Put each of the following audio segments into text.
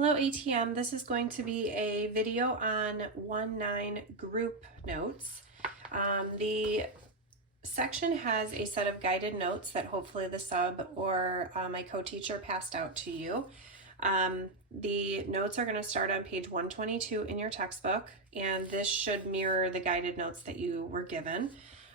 Hello ATM, this is going to be a video on 1-9 group notes. The section has a set of guided notes that hopefully the sub or my co-teacher passed out to you. The notes are going to start on page 122 in your textbook, and this should mirror the guided notes that you were given.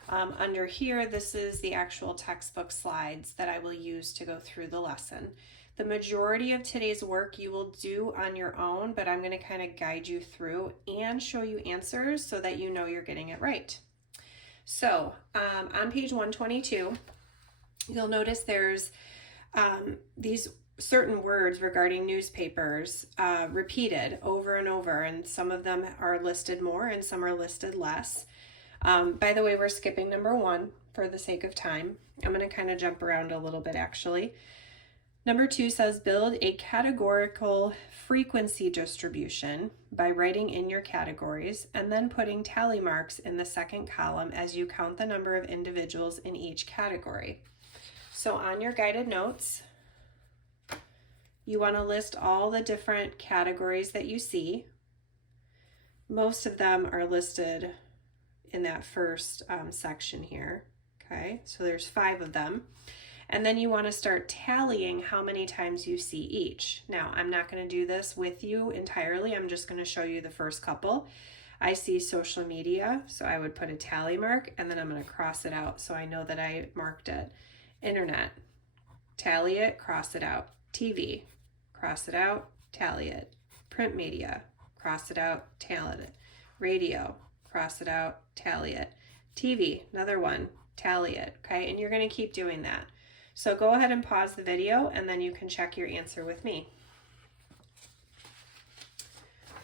Under here, this is the actual textbook slides that I will use to go through the lesson. The majority of today's work you will do on your own, but I'm going to kind of guide you through and show you answers so that you know you're getting it right. So on page 122, you'll notice there's these certain words regarding newspapers repeated over and over, and some of them are listed more and some are listed less. By the way, we're skipping number 1 for the sake of time. I'm going to kind of jump around a little bit actually. Number 2 says build a categorical frequency distribution by writing in your categories and then putting tally marks in the second column as you count the number of individuals in each category. So on your guided notes, you want to list all the different categories that you see. Most of them are listed in that first section here. Okay, so there's 5 of them. And then you want to start tallying how many times you see each. Now, I'm not going to do this with you entirely. I'm just going to show you the first couple. I see social media, so I would put a tally mark, and then I'm going to cross it out so I know that I marked it. Internet, tally it, cross it out. TV, cross it out, tally it. Print media, cross it out, tally it. Radio, cross it out, tally it. TV, another one, tally it, okay? And you're going to keep doing that. So go ahead and pause the video and then you can check your answer with me.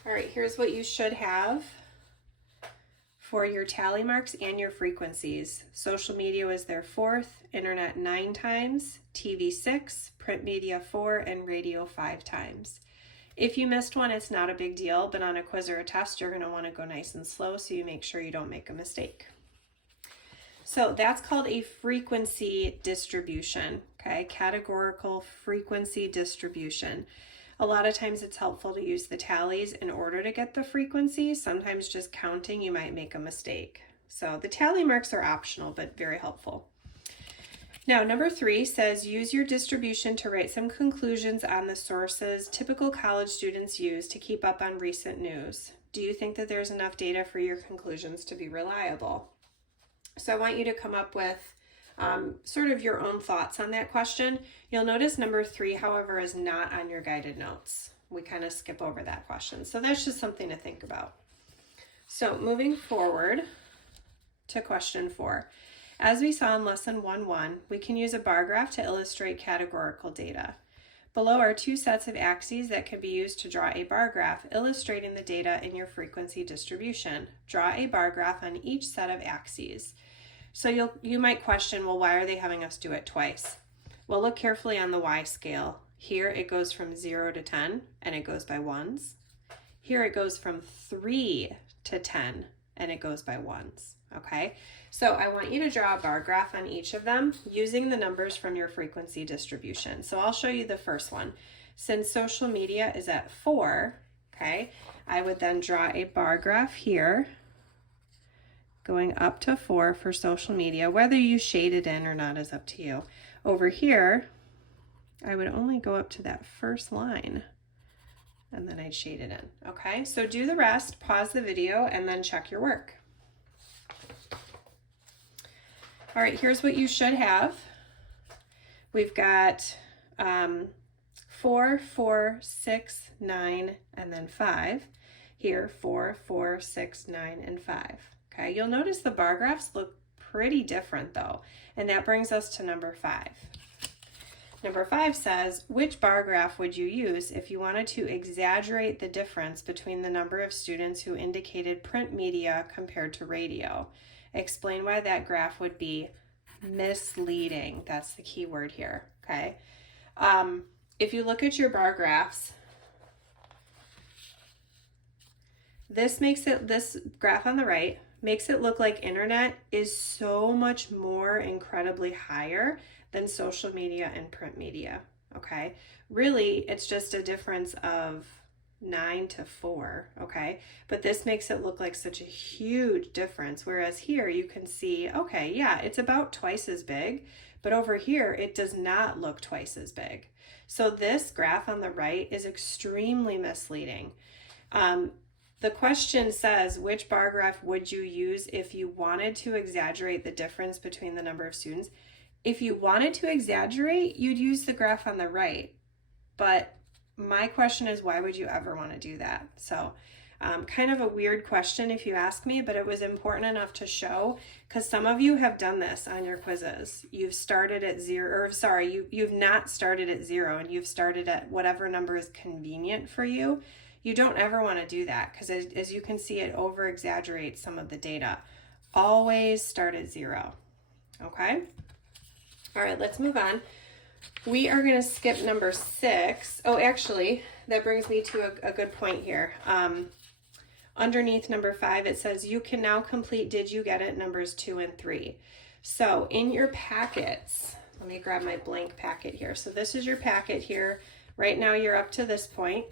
All right, here's what you should have for your tally marks and your frequencies. Social media was their 4th, internet 9 times, TV 6, print media 4, and radio 5 times. If you missed one, it's not a big deal, but on a quiz or a test, you're going to want to go nice and slow so you make sure you don't make a mistake. So that's called a frequency distribution, okay? Categorical frequency distribution. A lot of times it's helpful to use the tallies in order to get the frequency. Sometimes just counting, you might make a mistake. So the tally marks are optional, but very helpful. Now, number 3 says use your distribution to write some conclusions on the sources typical college students use to keep up on recent news. Do you think that there's enough data for your conclusions to be reliable? So I want you to come up with sort of your own thoughts on that question. You'll notice number 3, however, is not on your guided notes. We kind of skip over that question. So that's just something to think about. So moving forward to question 4. As we saw in lesson 1.1, we can use a bar graph to illustrate categorical data. Below are 2 sets of axes that can be used to draw a bar graph illustrating the data in your frequency distribution. Draw a bar graph on each set of axes. So you might question, well, why are they having us do it twice? Well, look carefully on the Y scale. Here it goes from 0 to 10 and it goes by ones. Here it goes from 3 to 10 and it goes by ones. Okay, so I want you to draw a bar graph on each of them using the numbers from your frequency distribution. So I'll show you the first one. Since social media is at 4, okay, I would then draw a bar graph here going up to 4 for social media. Whether you shade it in or not is up to you. Over here, I would only go up to that first line and then I'd shade it in. Okay, so do the rest, pause the video, and then check your work. All right, here's what you should have. We've got 4, 4, 6, 9, and then 5. Here, 4, 4, 6, 9, and 5. Okay, you'll notice the bar graphs look pretty different though, and that brings us to number 5. Number 5 says, which bar graph would you use if you wanted to exaggerate the difference between the number of students who indicated print media compared to radio? Explain why that graph would be misleading. That's the key word here, okay? If you look at your bar graphs, this graph on the right makes it look like internet is so much more incredibly higher than social media and print media. okay? Really, it's just a difference of 9 to 4, okay? But this makes it look like such a huge difference, whereas here you can see, okay, yeah, it's about twice as big, but over here it does not look twice as big. So this graph on the right is extremely misleading. The question says, which bar graph would you use if you wanted to exaggerate the difference between the number of students? If you wanted to exaggerate, you'd use the graph on the right. But my question is, why would you ever want to do that? So kind of a weird question if you ask me, but it was important enough to show because some of you have done this on your quizzes. You've started at zero, or sorry, you've not started at 0 and you've started at whatever number is convenient for you. You don't ever want to do that because as you can see, it over exaggerates some of the data. Always start at 0, okay? All right, let's move on. We are going to skip number 6. Oh, actually, that brings me to a good point here. Underneath number 5, it says you can now complete Did You Get It numbers 2 and 3. So in your packets, let me grab my blank packet here. So this is your packet here. Right now you're up to this point,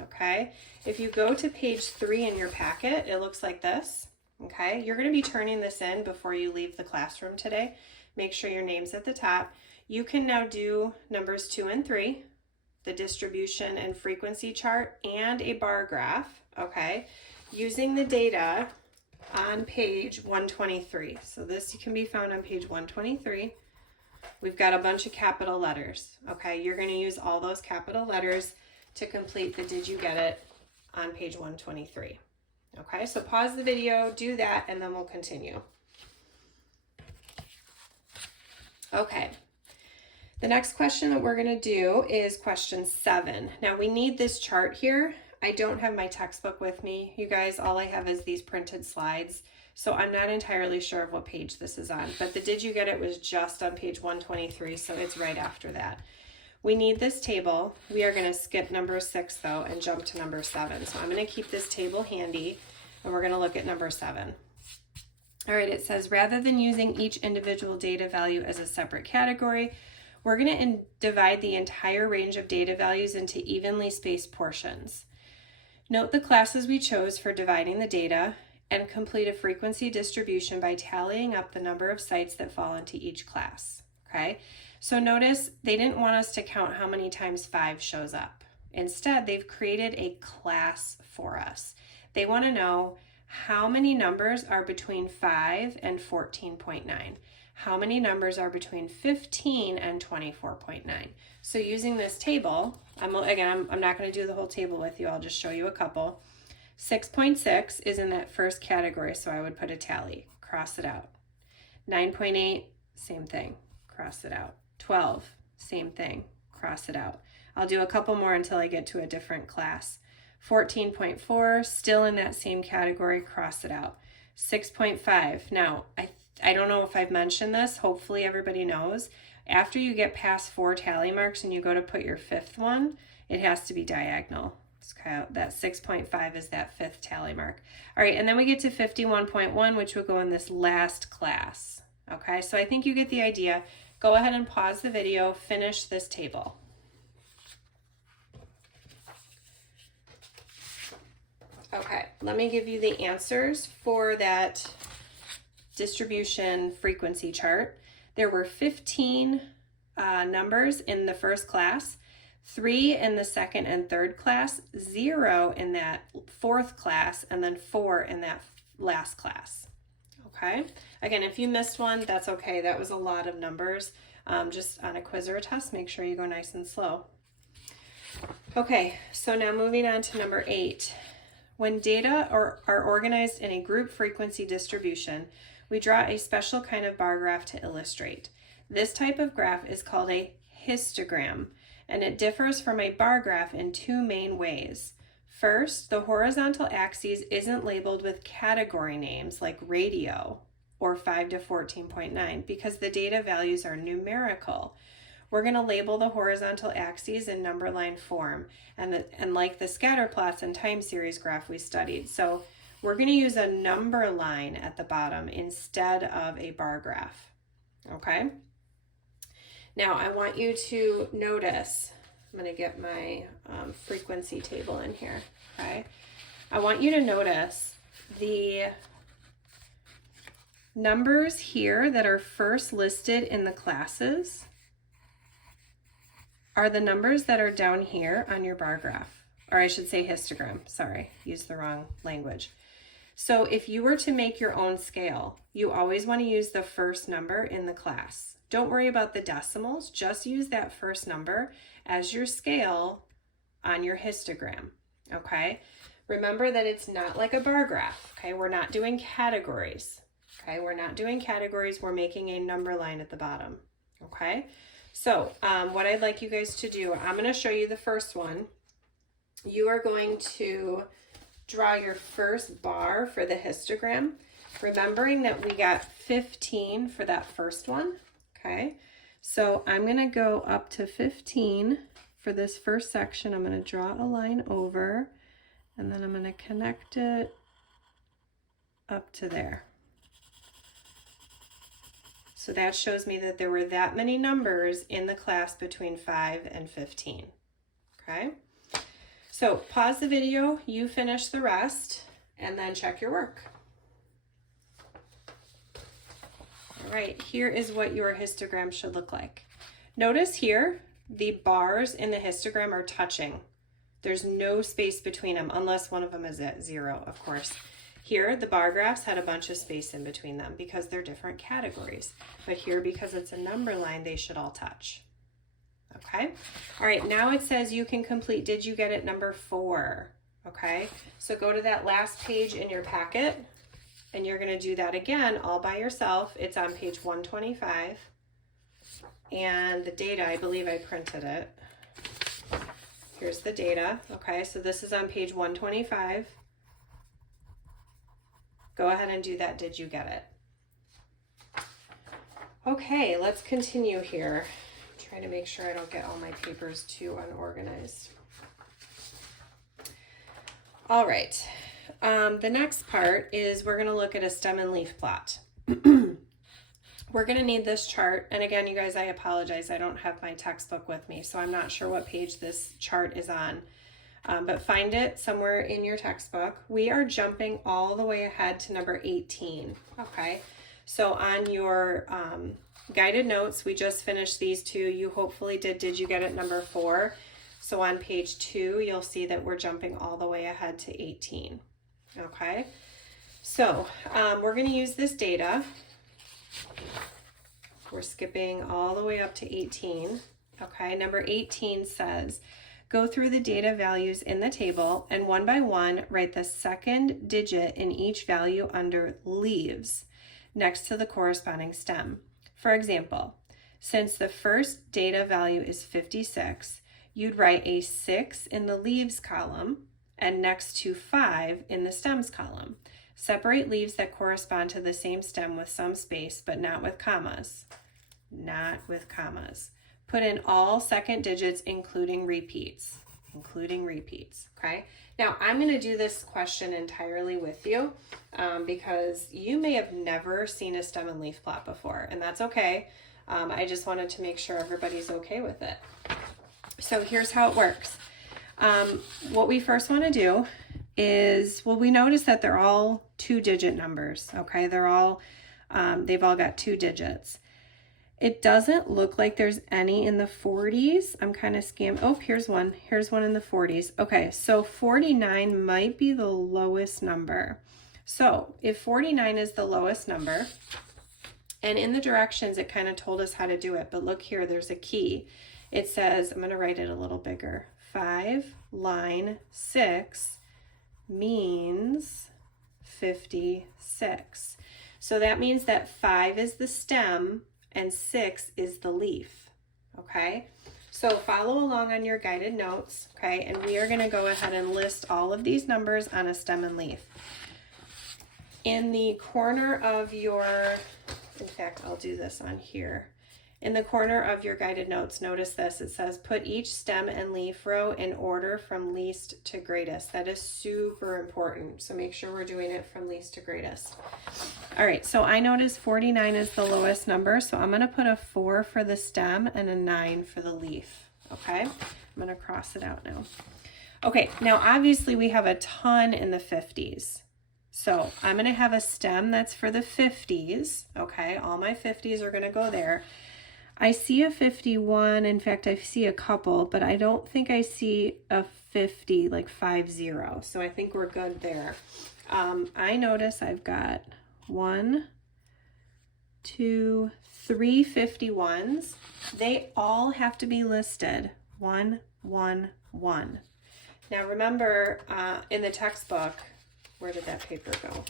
okay? If you go to page 3 in your packet, it looks like this, okay? You're going to be turning this in before you leave the classroom today. Make sure your name's at the top. You can now do numbers 2 and 3, the distribution and frequency chart, and a bar graph, okay, using the data on page 123. So this can be found on page 123. We've got a bunch of capital letters, okay? You're going to use all those capital letters to complete the Did You Get It on page 123. Okay, so pause the video, do that, and then we'll continue. Okay. The next question that we're going to do is question 7. Now we need this chart here. I don't have my textbook with me. You guys, all I have is these printed slides. So I'm not entirely sure of what page this is on, but the Did You Get It was just on page 123, so it's right after that. We need this table. We are going to skip number 6 though and jump to number 7. So I'm going to keep this table handy and we're going to look at number 7. All right, it says rather than using each individual data value as a separate category, we're going to divide the entire range of data values into evenly spaced portions. Note the classes we chose for dividing the data and complete a frequency distribution by tallying up the number of sites that fall into each class, okay? So notice they didn't want us to count how many times 5 shows up. Instead, they've created a class for us. They want to know how many numbers are between 5 and 14.9. How many numbers are between 15 and 24.9. So using this table, I'm not going to do the whole table with you. I'll just show you a couple. 6.6 is in that first category, so I would put a tally, cross it out. 9.8, same thing, cross it out. 12, same thing, cross it out. I'll do a couple more until I get to a different class. 14.4, still in that same category, cross it out. 6.5, now I don't know if I've mentioned this, hopefully everybody knows. After you get past 4 tally marks and you go to put your 5th one, it has to be diagonal. So that 6.5 is that 5th tally mark. All right, and then we get to 51.1, which will go in this last class. Okay, so I think you get the idea. Go ahead and pause the video, finish this table. Okay, let me give you the answers for that distribution frequency chart. There were 15 numbers in the first class, 3 in the second and third class, 0 in that 4th class, and then 4 in that last class. Okay, again, if you missed one, that's okay. That was a lot of numbers. Just on a quiz or a test, make sure you go nice and slow. Okay, so now moving on to number 8. When data are organized in a group frequency distribution, we draw a special kind of bar graph to illustrate. This type of graph is called a histogram, and it differs from a bar graph in 2 main ways. First, the horizontal axis isn't labeled with category names like radio or 5 to 14.9 because the data values are numerical. We're going to label the horizontal axes in number line form and like the scatter plots and time series graph we studied. So we're going to use a number line at the bottom instead of a bar graph. Okay? Now I want you to notice, I'm going to get my frequency table in here, okay? I want you to notice the numbers here that are first listed in the classes are the numbers that are down here on your bar graph, or I should say histogram, sorry, used the wrong language. So if you were to make your own scale, you always want to use the first number in the class. Don't worry about the decimals, just use that first number as your scale on your histogram, okay? Remember that it's not like a bar graph, okay? We're not doing categories, okay? We're not doing categories, we're making a number line at the bottom, okay? So what I'd like you guys to do, I'm going to show you the first one. You are going to draw your first bar for the histogram, remembering that we got 15 for that first one, okay? So I'm going to go up to 15 for this first section. I'm going to draw a line over, and then I'm going to connect it up to there. So that shows me that there were that many numbers in the class between 5 and 15, okay? So pause the video, you finish the rest, and then check your work. All right, here is what your histogram should look like. Notice here, the bars in the histogram are touching. There's no space between them, unless one of them is at 0, of course. Here, the bar graphs had a bunch of space in between them because they're different categories. But here, because it's a number line, they should all touch. Okay? All right, now it says you can complete, did you get it, number 4? Okay? So go to that last page in your packet, and you're going to do that again all by yourself. It's on page 125. And the data, I believe I printed it. Here's the data. Okay, so this is on page 125. Go ahead and do that. Did you get it? Okay, let's continue here. I'm trying to make sure I don't get all my papers too unorganized. All right, the next part is we're going to look at a stem and leaf plot. We're going to need this chart, and again, you guys, I apologize, I don't have my textbook with me, so I'm not sure what page this chart is on. But find it somewhere in your textbook. We are jumping all the way ahead to number 18, okay? So on your guided notes, we just finished these two. You hopefully did you get it, number 4? So on page 2, you'll see that we're jumping all the way ahead to 18, okay? So we're gonna use this data. We're skipping all the way up to 18, okay? Number 18 says, go through the data values in the table and one by one write the second digit in each value under leaves next to the corresponding stem. For example, since the first data value is 56, you'd write a 6 in the leaves column and next to 5 in the stems column. Separate leaves that correspond to the same stem with some space, but not with commas. Not with commas. Put in all second digits, including repeats. Okay? Now, I'm going to do this question entirely with you because you may have never seen a stem and leaf plot before, and that's okay. I just wanted to make sure everybody's okay with it. So here's how it works. What we first want to do is, well, we notice that they're all 2-digit numbers, okay? They've all got 2 digits. It doesn't look like there's any in the 40s. I'm kind of scamming. Oh, here's one. Here's one in the 40s. Okay, so 49 might be the lowest number. So if 49 is the lowest number, and in the directions it kind of told us how to do it, but look here, there's a key. It says, I'm going to write it a little bigger. 5, line 6 means 56. So that means that 5 is the stem and 6 is the leaf, okay? So follow along on your guided notes, okay? And we are gonna go ahead and list all of these numbers on a stem and leaf. In the corner of your, in fact, I'll do this on here. In the corner of your guided notes, notice this. It says put each stem and leaf row in order from least to greatest. That is super important. So make sure we're doing it from least to greatest. All right, so I noticed 49 is the lowest number. So I'm going to put a 4 for the stem and a 9 for the leaf. Okay, I'm going to cross it out now. Okay, now obviously we have a ton in the 50s. So I'm going to have a stem that's for the 50s. Okay, all my 50s are going to go there. I see a 51. In fact, I see a couple, but I don't think I see a 50, like 50. So I think we're good there. I notice I've got 1, 2, 3 51s. They all have to be listed 1, 1, 1. Now remember, in the textbook, where did that paper go?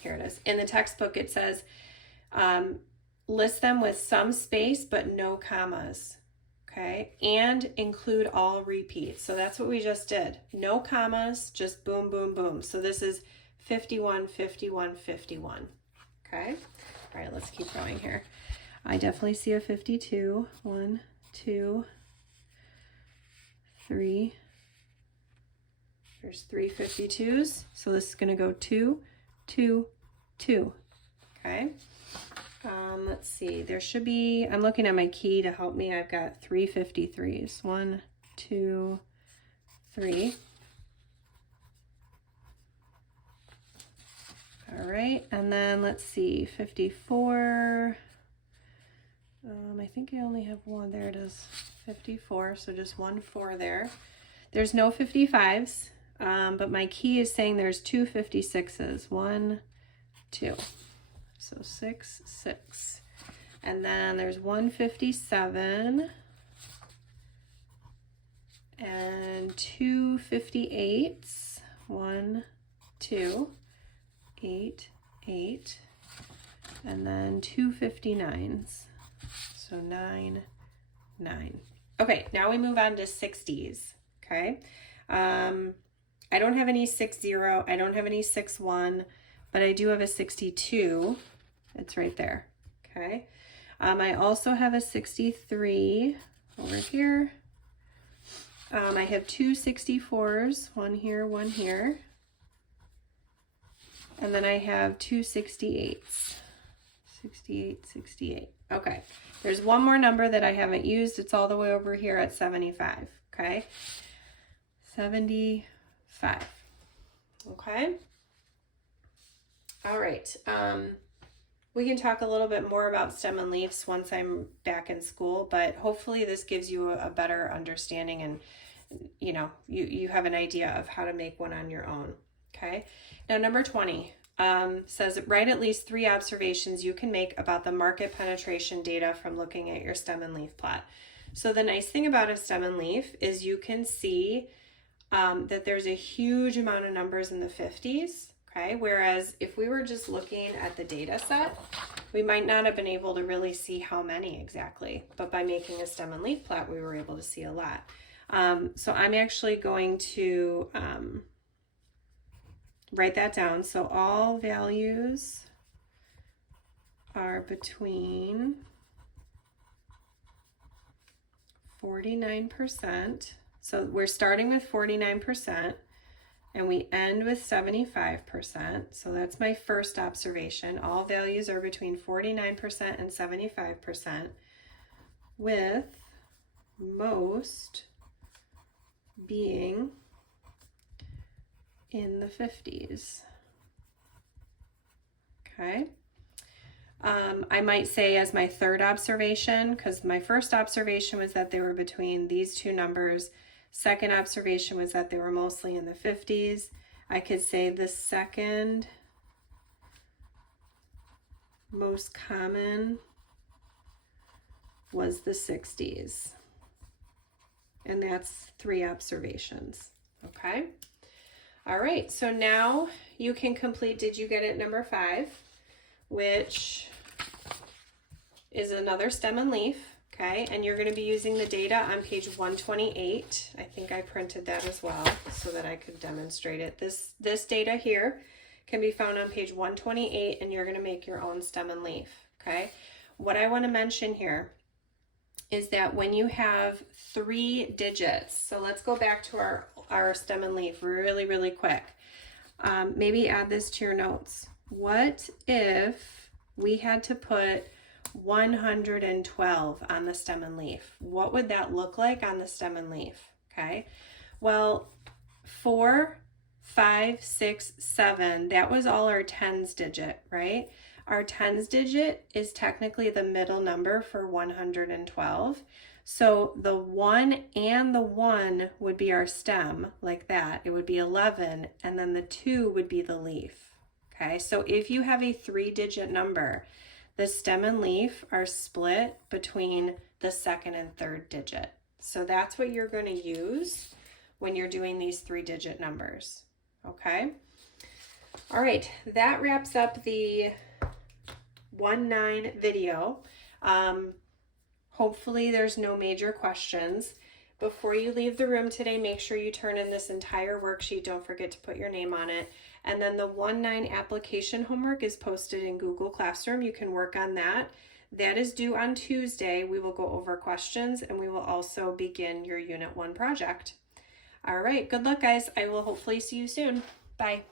Here it is. In the textbook, it says, list them with some space, but no commas, okay? And include all repeats. So that's what we just did. No commas, just boom, boom, boom. So this is 51, 51, 51, okay? All right, let's keep going here. I definitely see a 52. 1, 2, 3. There's 3 52s. So this is gonna go 2, 2, 2, okay? Let's see, there should be, I'm looking at my key to help me. I've got 3 53s. 1, 2, 3. All right, and then let's see, 54. I think I only have one. There it is, 54. So just 1 4 there. There's no 55s, but my key is saying there's 2 56s. 1, 2. So 6, 6. And then there's 1 57 and 2 58s. 1, 2, 8, 8. And then 2 59s. So 9, 9. Okay, now we move on to 60s. Okay. I don't have any 60. I don't have any 61. But I do have a 62. It's right there, okay? I also have a 63 over here. I have 2 64s, one here, one here. And then I have 2 68s, 68, 68. Okay, there's one more number that I haven't used. It's all the way over here at 75, okay? 75, okay? All right, we can talk a little bit more about stem and leaves once I'm back in school, but hopefully this gives you a better understanding and, you know, you have an idea of how to make one on your own, okay? Now, number 20 says, write at least 3 observations you can make about the market penetration data from looking at your stem and leaf plot. So the nice thing about a stem and leaf is you can see that there's a huge amount of numbers in the 50s. Okay, whereas if we were just looking at the data set, we might not have been able to really see how many exactly, but by making a stem and leaf plot, we were able to see a lot. So I'm actually going to write that down. So all values are between 49%. So we're starting with 49%. And we end with 75%. So that's my first observation. All values are between 49% and 75%, with most being in the 50s. Okay. I might say as my third observation, because my first observation was that they were between these two numbers. Second observation was that they were mostly in the 50s. I could say the second most common was the 60s. And that's 3 observations, okay? All right, so now you can complete, did you get it, number 5, which is another stem and leaf. Okay, and you're going to be using the data on page 128. I think I printed that as well so that I could demonstrate it. This data here can be found on page 128, and you're going to make your own stem and leaf. Okay, what I want to mention here is that when you have 3 digits, so let's go back to our stem and leaf really quick. Maybe add this to your notes. What if we had to put 112 on the stem and leaf? What would that look like on the stem and leaf? Okay, well, 4, 5, 6, 7, that was all our tens digit, right? Our tens digit is technically the middle number for 112. So the 1 and the 1 would be our stem, like that. It would be 11, and then the 2 would be the leaf. Okay, so if you have a 3-digit number, the stem and leaf are split between the 2nd and 3rd digit. So that's what you're going to use when you're doing these 3-digit numbers. Okay? All right, that wraps up the 1-9 video. Hopefully there's no major questions. Before you leave the room today, make sure you turn in this entire worksheet. Don't forget to put your name on it. And then the 1-9 application homework is posted in Google Classroom. You can work on that. That is due on Tuesday. We will go over questions and we will also begin your Unit 1 project. All right, good luck, guys. I will hopefully see you soon. Bye.